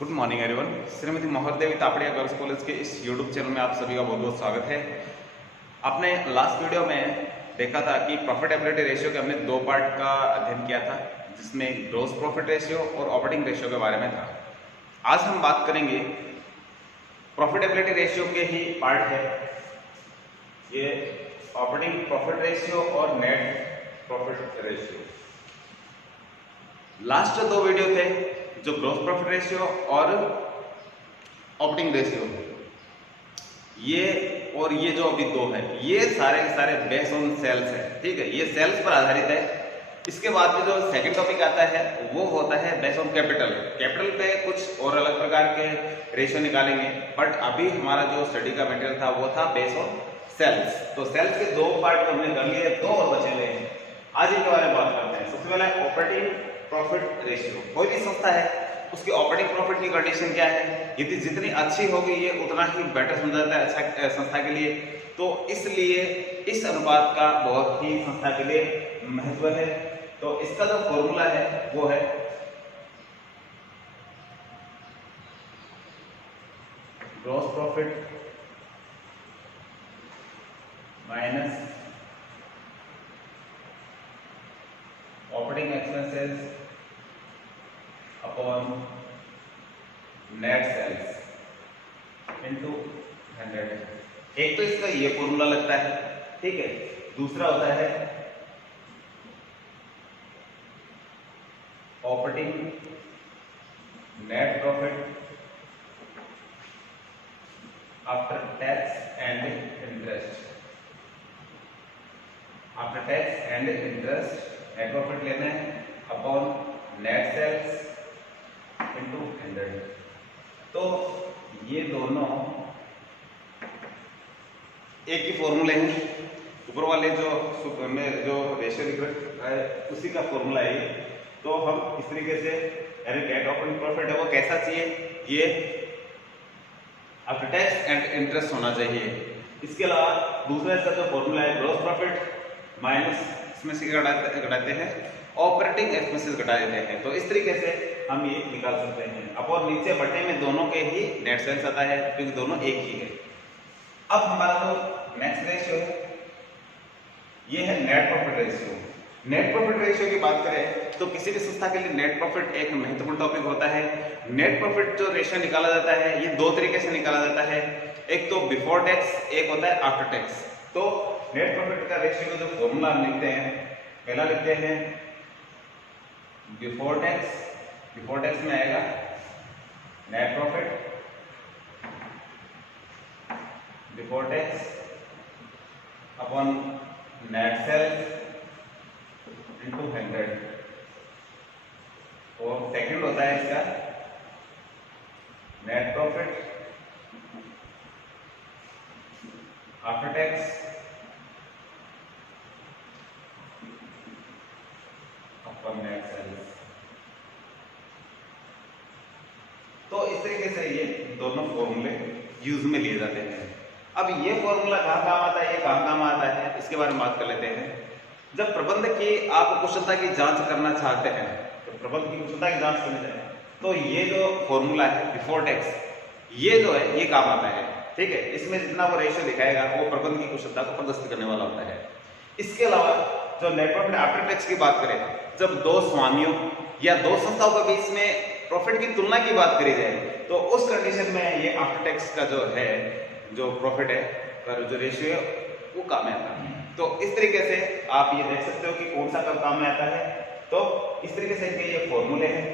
Good morning everyone. Shrimati महोदय Tapadia girls college के इस यूट्यूब चैनल में आप सभी का बहुत बहुत स्वागत है। आपने लास्ट वीडियो में देखा था कि प्रॉफिटेबिलिटी रेशियो के हमने दो पार्ट का अध्ययन किया था, जिसमें ग्रॉस प्रॉफिट रेशियो और ऑपरेटिंग रेशियो के बारे में था। आज हम बात करेंगे प्रॉफिटेबिलिटी रेशियो के ही पार्ट है ये ऑपरेटिंग प्रॉफिट रेशियो और नेट प्रॉफिट रेशियो। लास्ट जो दो वीडियो थे, जो ग्रॉस प्रॉफिट रेशियो और ऑपरेटिंग रेशियो, ये जो अभी दो है, ये सारे के सारे बेस्ड ऑन सेल्स है। ठीक है, ये सेल्स पर आधारित है। इसके बाद में जो सेकंड टॉपिक आता है वो होता है बेस्ड ऑन कैपिटल। कैपिटल पे कुछ और अलग प्रकार के रेशियो निकालेंगे, बट अभी हमारा जो स्टडी का मटेरियल था वो था बेस्ड ऑन सेल्स। तो सेल्स के दो पार्ट हमने कर लिए, दो और बचे हुए हैं। आज इनके बारे में बात करते हैं। सबसे पहले ऑपरेटिंग प्रॉफिट रेशियो। कोई भी संस्था है, उसकी ऑपरेटिंग प्रॉफिट की कंडीशन क्या है? यदि जितनी अच्छी होगी ये उतना ही बेटर समझा जाता है अच्छा संस्था के लिए। तो इसलिए इस अनुपात का बहुत ही संस्था के लिए महत्व है। तो इसका जो फॉर्मूला है वो है gross profit minus operating expenses upon net sales into 100। एक तो इसका ये फॉर्मूला लगता है, ठीक है। दूसरा होता है operating net profit after tax and interest. After tax and interest net profit लेना है अपॉन नेट सेल्स इनटू 100। तो ये दोनों एक ही फॉर्मूले हैं। ऊपर वाले जो रेशियो लिख रखा है उसी का फॉर्मूला है ये। तो हम इस तरीके से नेट ऑपरेटिंग प्रॉफिट है वो कैसा चाहिए? ये आफ्टर टैक्स एंड इंटरेस्ट होना चाहिए। इसके अलावा दूसरा इसका जो फॉर्मूला है ग्रॉस प्रॉफिट माइनस इसमें से घटाते हैं ऑपरेटिंग एक्सपेंसेस घटा देते हैं। तो इस तरीके से हम ये निकाल सकते हैं। अब और नीचे बटे में दोनों के ही नेट सेल्स आता है, क्योंकि दोनों एक ही है। अब हमारा जो नेक्स्ट रेशियो है ये है net profit ratio. Net profit ratio की बात करें तो किसी भी संस्था के लिए नेट प्रॉफिट एक महत्वपूर्ण टॉपिक होता है। नेट प्रॉफिट जो रेशियो निकाला जाता है ये दो तरीके से निकाला जाता है। एक तो बिफोर टैक्स, एक होता है आफ्टर टैक्स। तो नेट प्रॉफिट का रेशियो का जो फॉर्मूला हम लिखते हैं, पहला लिखते हैं बिफोर टैक्स। बिफोर टैक्स में आएगा net profit before tax upon net sales into 100। और सेकंड होता है इसका net profit after tax upon net sales. तो इस तरीके से ये दोनों फॉर्मूले यूज में लिए जाते हैं। अब ये फॉर्मूला कहाँ काम आता है, ये कहाँ काम आता है, इसके बारे में बात कर लेते हैं। जब प्रबंधक की आप कुशलता की जांच करना चाहते हैं, तो प्रबंधक की कुशलता की जांच करना चाहते हैं तो ये जो फॉर्मूला है बिफोर टैक्स, ये जो है ये काम आता है। ठीक है, इसमें जितना वो रेशियो दिखाएगा वो प्रबंधक की कुशलता को प्रदर्शित करने वाला होता है। इसके अलावा जो नेट प्रॉफिट आफ्टर टैक्स की बात करें, जब दो स्वामियों या दो संस्थाओं के बीच में प्रॉफिट की तुलना की बात करी जाए तो उस कंडीशन में ये आफ्टर टैक्स का जो है जो प्रॉफिट है पर जो रेशियो है वो काम में आता है। तो इस तरीके से आप ये देख सकते हो कि कौन सा कब काम में आता है। तो इस तरीके से ये फॉर्मूले हैं।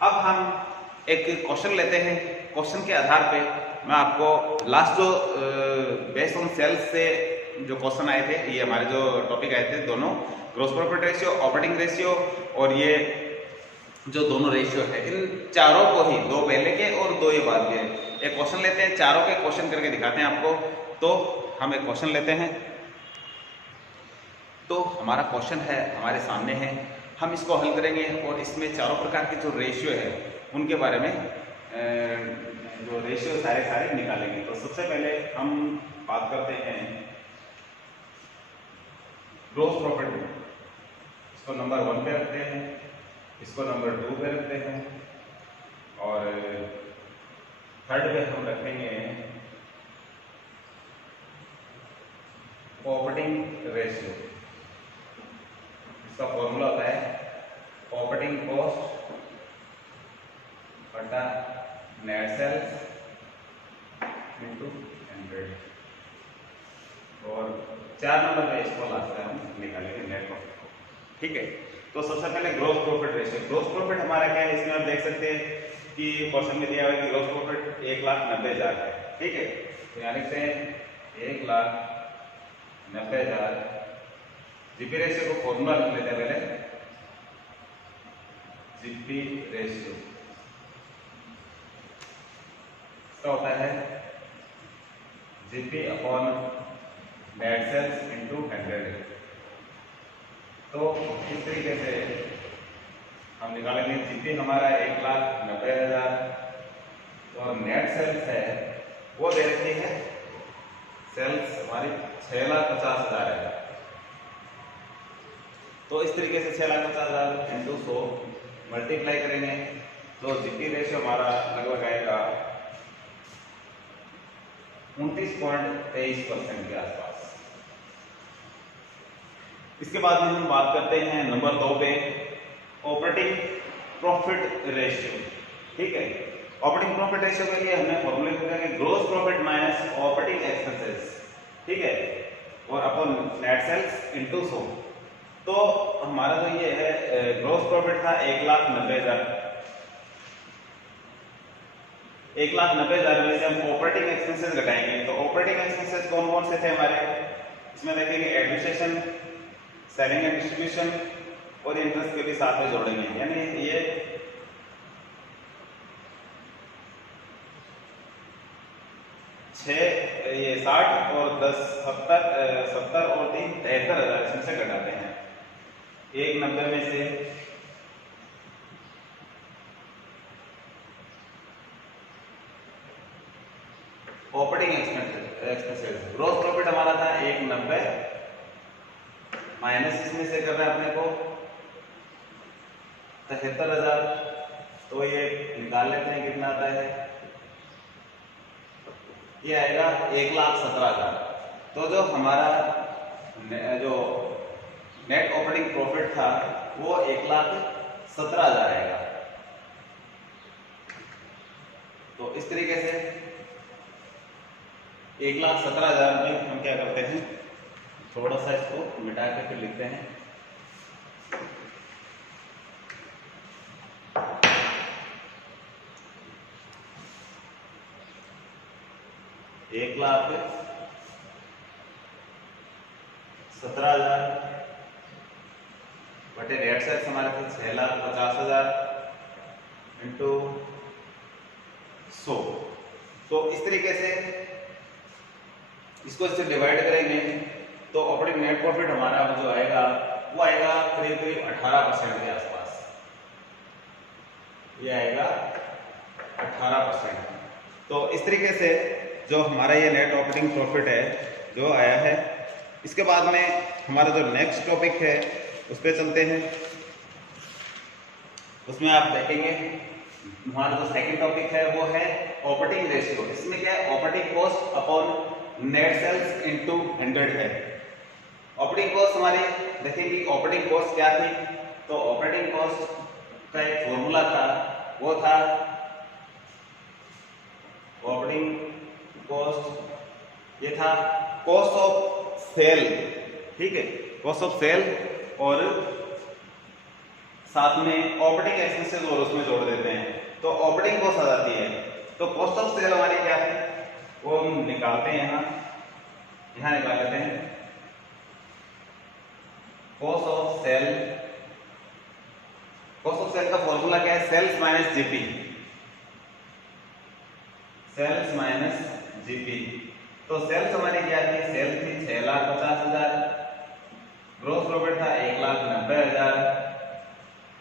अब हम एक क्वेश्चन लेते हैं। क्वेश्चन के आधार पे मैं आपको लास्ट जो बेस्ड ऑन सेल्स से जो क्वेश्चन आए थे, ये हमारे जो टॉपिक आए थे दोनों, gross profit ratio, operating ratio और ये जो दोनों रेशियो है, इन चारों को ही, दो पहले के और दो ये बाद के, एक क्वेश्चन लेते हैं, चारों के क्वेश्चन करके दिखाते हैं आपको। तो हम एक क्वेश्चन लेते हैं। तो हमारा क्वेश्चन है हमारे सामने है, हम इसको हल करेंगे और इसमें चारों प्रकार के जो रेशियो है उनके बारे में जो रेशियो सारे निकालेंगे। तो सबसे पहले हम बात करते हैं ग्रॉस प्रॉफिट। इसको नंबर 1 पे रखते हैं, इसको नंबर 2 पे रखते हैं और थर्ड पे हम रखेंगे ऑपरेटिंग रेशियो। इसका फॉर्मूला होता है ऑपरेटिंग कॉस्ट बटा नेट सेल्स इंटू 100। और 4 नंबर पे इसको लास्ट में हम निकालेंगे नेट प्रॉफिट को। ठीक है, तो सबसे पहले gross profit ratio. Gross profit हमारा क्या है, इसमें आप देख सकते हैं कि क्वेश्चन में दिया हुआ है कि ग्रॉस प्रॉफिट 1,90,000 है। ठीक है, तो यहाँ लिखते हैं 1,90,000। जीपी रेशियो को फॉर्मूला लिख लेते हैं पहले, जीपी रेशियो इसका होता है GP upon net sales into 100। तो इस तरीके से हम निकालेंगे जीपी हमारा 1,90,000 और नेट सेल्स है वो दे रखी है, सेल्स हमारी 6,50,000 है। तो इस तरीके से 6,50,000 इंटू 100 मल्टीप्लाई करेंगे तो जीपी रेशियो हमारा लगभग आएगा 29.23% के आसपास। इसके बाद में हम बात करते हैं नंबर 2 पे, ऑपरेटिंग प्रॉफिट रेशियो। ठीक है, ऑपरेटिंग प्रॉफिट रेशियो के लिए हमने फॉर्मूले लिखेंगे gross profit minus operating expenses. ठीक है, और अपॉन नेट सेल्स इनटू 100। तो हमारा जो ये है ग्रॉस प्रॉफिट था 1,90,000। 1,90,000 में से हम ऑपरेटिंग एक्सपेंसेस घटाएंगे। तो ऑपरेटिंग एक्सपेंसेस कौन कौन से थे हमारे, इसमें देखेंगे एडमिनिस्ट्रेशन, सेलिंग एंड डिस्ट्रीब्यूशन और इंटरेस्ट के भी साथ में जोड़ेंगे। यानी ये 60 और 10 70 और 3 73,000 इसमें से घटाते हैं। 1,90 में से ऑपरेटिंग एक्सपेंसेस, ग्रॉस प्रॉफिट हमारा था 1,90 माइनस इसमें से कर रहे हैं अपने को 73,000। तो ये निकाल लेते हैं कितना आता है, ये आएगा 1,17,000। तो जो हमारा जो नेट ऑपरेटिंग प्रॉफिट था वो 1,17,000 आएगा। तो इस तरीके से 1,17,000 में हम क्या करते हैं, थोड़ा सा इसको मिटा के फिर लिखते हैं। एक 1,17,000 बटे नेट सेल्स हमारे थे 6,50,000 इंटू 100। तो इस तरीके से इसको इससे डिवाइड करेंगे तो ऑपरेटिंग नेट प्रॉफिट हमारा जो आएगा वो आएगा करीब करीब 18% के आसपास। ये आएगा 18%। तो इस तरीके से जो हमारा ये नेट ऑपरेटिंग प्रॉफिट है जो आया है। इसके बाद में हमारा जो नेक्स्ट टॉपिक है उस पर चलते हैं। उसमें आप देखेंगे हमारा जो सेकंड टॉपिक है वो है ऑपरेटिंग रेशियो। इसमें क्या है, operating cost upon net sales into 100 है। ऑपरेटिंग कॉस्ट हमारी देखेंगे ऑपरेटिंग कॉस्ट क्या थी। तो ऑपरेटिंग कॉस्ट का एक फॉर्मूला था, वो था ऑपरेटिंग कॉस्ट, ये था कॉस्ट ऑफ सेल। ठीक है, कॉस्ट ऑफ सेल और साथ में ऑपरेटिंग एक्सपेंसेस और उसमें जोड़ देते हैं तो ऑपरेटिंग कॉस्ट आ जाती है। तो कॉस्ट ऑफ सेल हमारी क्या थी वो हम निकालते हैं, यहाँ निकाल लेते हैं। कॉस्ट ऑफ सेल का फॉर्मूला क्या है, sales minus GP. Sales minus GP. तो सेल्स हमारी क्या थी, सेल थी 6,50,000, ग्रॉस प्रॉफिट था 1,90,000।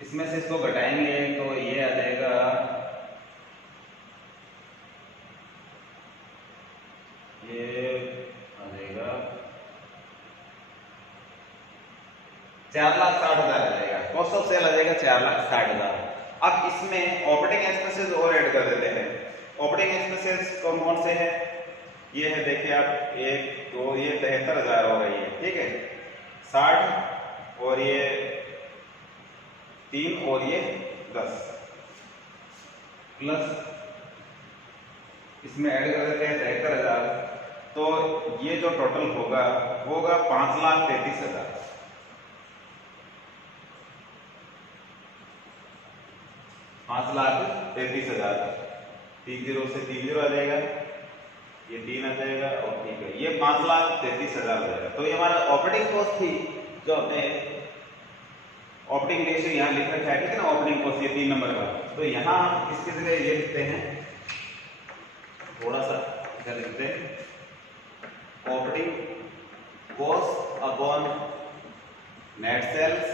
इसमें से इसको घटाएंगे तो ये आ जाएगा 4,60,000 आ जाएगा। कॉस्ट ऑफ सेल आ जाएगा 4,60,000। अब इसमें ऑपरेटिंग एक्सपेंसेस और ऐड कर देते हैं। ऑपरेटिंग ऑपरेटिंग एक्सपेंसेस कौन कौन से हैं? ये है, देखिए आप, 1 2, ये 73,000 हो रही है, ठीक है, 60 और ये 3 और ये 10 प्लस इसमें ऐड कर देते हैं 73,000, तो ये जो टोटल होगा 5,33,000। 5,33,000, 30 से 30 आ जाएगा, ये 3 आ जाएगा और ठीक है, ये 5,33,000 हो जाएगा। तो ये हमारा ऑपरेटिंग कॉस्ट थी, जो हमने ऑपरेटिंग रेशियो यहाँ लिख रखा है, ठीक है ना, ऑपरेटिंग कॉस्ट ये 3 नंबर का। तो यहाँ हम इसकी जगह ये लिखते हैं, थोड़ा सा इधर लिखते हैं, operating cost upon net sales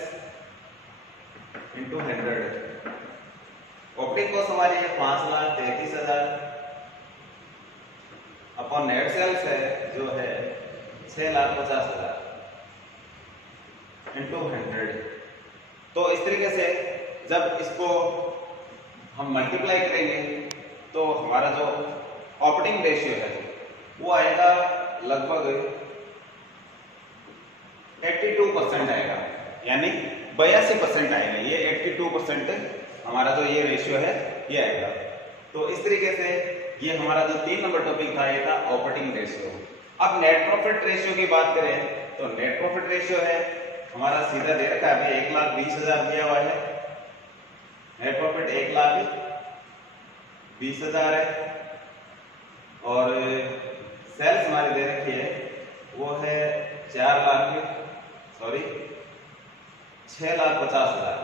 into 100। Operating cost हमारी है 5,33,000 अपॉन नेट सेल्स है जो है 6,50,000 इंटू 100। तो इस तरीके से जब इसको हम मल्टीप्लाई करेंगे तो हमारा जो ऑपरेटिंग रेशियो है वो आएगा लगभग 82% आएगा, यानी 82% आएगा। ये 82% हमारा जो ये रेशियो है ये आएगा। तो इस तरीके से ये हमारा जो 3 नंबर टॉपिक था ये था ऑपरेटिंग रेशियो। अब नेट प्रॉफिट रेशियो की बात करें तो नेट प्रॉफिट रेशियो है हमारा सीधा दे रखा है, 1,20,000 दिया हुआ है, नेट प्रॉफिट 1,20,000 है और सेल्स हमारी दे रखी है वो है 6,50,000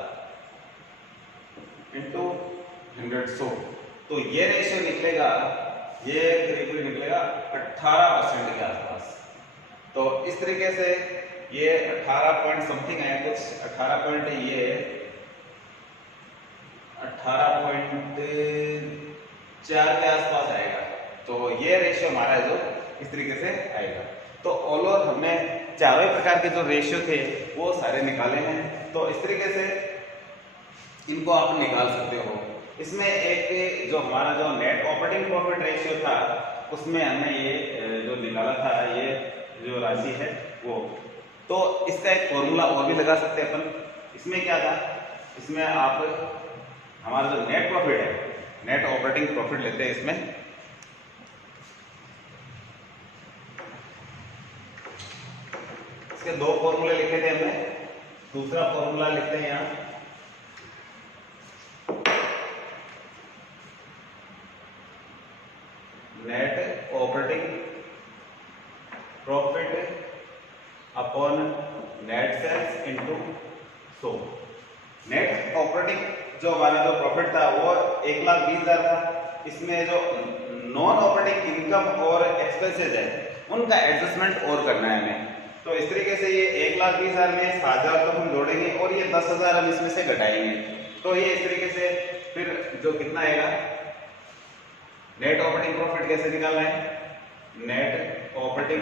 इंटू 100। तो ये रेशियो निकलेगा, ये करीब निकलेगा 18% के आसपास। तो इस तरीके से ये 18 पॉइंट समथिंग है, कुछ 18 पॉइंट, ये 18.4 के आसपास आएगा। तो ये रेशियो हमारा जो इस तरीके से आएगा। तो ऑल ओवर हमने चारों प्रकार के जो रेशियो थे वो सारे निकाले हैं। तो इस तरीके से इनको आप निकाल सकते हो। इसमें एक जो हमारा जो नेट ऑपरेटिंग प्रॉफिट रेशियो था उसमें हमने ये जो निकाला था, ये जो राशि है वो, तो इसका एक फॉर्मूला और भी लगा सकते हैं अपन। इसमें क्या था, इसमें आप हमारा जो नेट प्रॉफिट है, नेट ऑपरेटिंग प्रॉफिट लेते हैं, इसमें इसके 2 फॉर्मूले लिखे थे हमने। दूसरा फॉर्मूला लिखते हैं यहाँ, net operating profit upon net sales into 100। Net operating जो हमारा जो प्रॉफिट था वो 1,20,000 था। इसमें जो नॉन ऑपरेटिंग इनकम और एक्सपेंसेस है उनका एडजस्टमेंट और करना है हमें। तो इस तरीके से ये 1,20,000 में 7,000 तो हम जोड़ेंगे और ये 10,000 हम इसमें से घटाएंगे। तो ये इस तरीके से फिर जो कितना आएगा, नेट ऑपरेटिंग प्रॉफिट कैसे निकालना है, नेट ऑपरेटिंग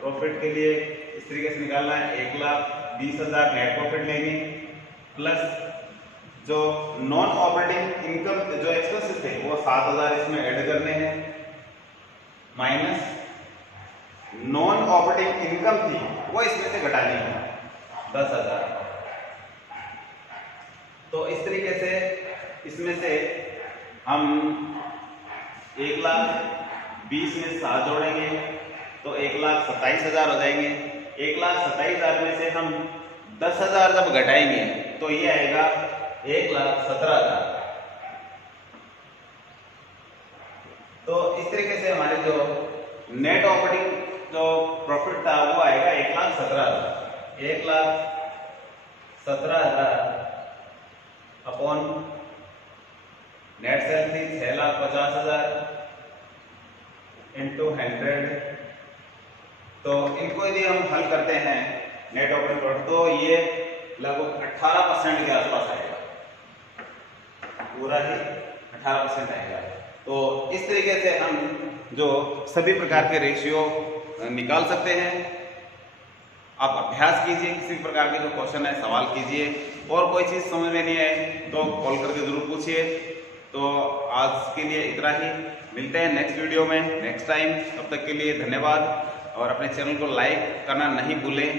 प्रॉफिट के लिए इस तरीके से निकालना है, 1,20,000 नेट प्रॉफिट लेंगे प्लस जो नॉन ऑपरेटिंग इनकम जो एक्सपेंसेस थे वो 7,000 इसमें ऐड करने हैं, माइनस नॉन ऑपरेटिंग इनकम थी वो इसमें से घटानी है 10,000। तो इस तरीके से इसमें से हम 1,20,000 में 7 जोड़ेंगे तो 1,27,000 हो जाएंगे। 1,27,000 में से हम 10,000 जब घटाएंगे तो ये आएगा 1,17,000। तो इस तरीके से हमारे जो नेट ऑपरेटिंग जो प्रॉफिट था वो आएगा 1,17,000। 1,17,000 अपॉन नेट सेल थी 6,50,000 इंटू 100। तो इनको यदि हम हल करते हैं नेट ऑपरेटिंग प्रॉफिट तो ये लगभग 18% के आसपास आएगा, पूरा ही 18% आएगा। तो इस तरीके से हम जो सभी प्रकार के रेशियो निकाल सकते हैं। आप अभ्यास कीजिए, किसी प्रकार के जो क्वेश्चन है सवाल कीजिए, और कोई चीज़ समझ में नहीं आए तो कॉल करके जरूर पूछिए। तो आज के लिए इतना ही, मिलते हैं नेक्स्ट वीडियो में नेक्स्ट टाइम। तब तक के लिए धन्यवाद और अपने चैनल को लाइक करना नहीं भूलें।